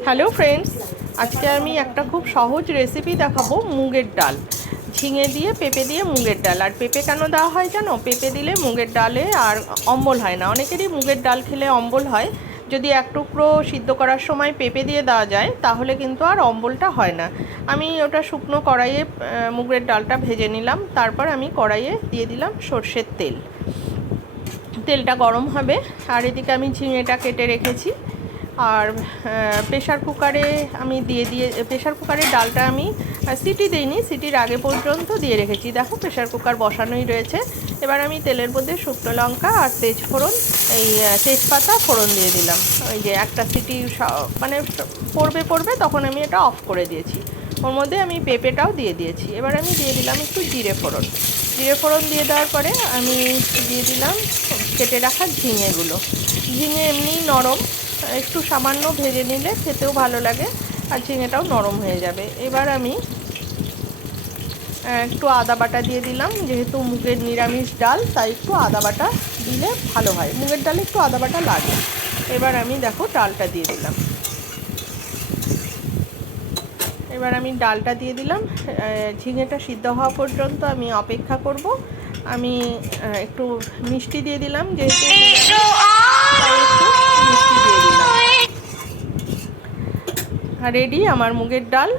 Hello friends, আজকে আমি একটা খুব সহজ রেসিপি দেখাবো। মুগের ডাল, ঝিঙে দিয়ে পেঁপে দিয়ে মুগের ডাল। আর পেঁপে কেন দেওয়া হয় জানো? পেঁপে দিলে মুগের ডালে আর অম্বল হয় না। অনেকেরই মুগের ডাল খেলে অম্বল হয়। যদি এক টুকরো সিদ্ধ করার সময় পেঁপে দিয়ে দেওয়া যায় তাহলে কিন্তু আর অম্বলটা হয় না। আমি ওটা শুকনো কড়াইয়ে মুগের ডালটা ভেজে নিলাম। তারপর আমি কড়াইয়ে দিয়ে দিলাম সর্ষের তেল। তেলটা গরম হবে। আর এদিকে আমি ঝিঙেটা কেটে রেখেছি। আর প্রেশার কুকারে আমি প্রেশার কুকারে ডালটা আমি সিটি দিইনি, সিটির আগে পর্যন্ত দিয়ে রেখেছি। দেখো প্রেশার কুকার বসানোই রয়েছে। এবার আমি তেলের মধ্যে শুকনো লঙ্কা আর তেজপাতা ফোড়ন দিয়ে দিলাম। ওই যে একটা সিটি মানে পড়বে তখন আমি এটা অফ করে দিয়েছি। ওর মধ্যে আমি পেঁপেটাও দিয়ে দিয়েছি। এবার আমি দিয়ে দিলাম একটু জিরে ফোড়ন দিয়ে দেওয়ার পরে আমি দিয়ে দিলাম কেটে রাখা ঝিঙেগুলো। ঝিঙে এমনি নরম, একটু সামান্য ভেজে নিলে খেতেও ভালো লাগে আর ঝিঙেটাও নরম হয়ে যাবে। এবার আমি একটু আদা বাটা দিয়ে দিলাম। যেহেতু মুগের নিরামিষ ডাল তাই একটু আদা বাটা দিলে ভালো হয়, মুগের ডালে একটু আদা বাটা লাগে। এবার আমি দেখো ডালটা দিয়ে দিলাম। এবার আমি ডালটা দিয়ে দিলাম। ঝিঙেটা সিদ্ধ হওয়া পর্যন্ত আমি অপেক্ষা করব। আমি একটু মিষ্টি দিয়ে দিলাম, যেহেতু রেডি আমার মুগের ডাল।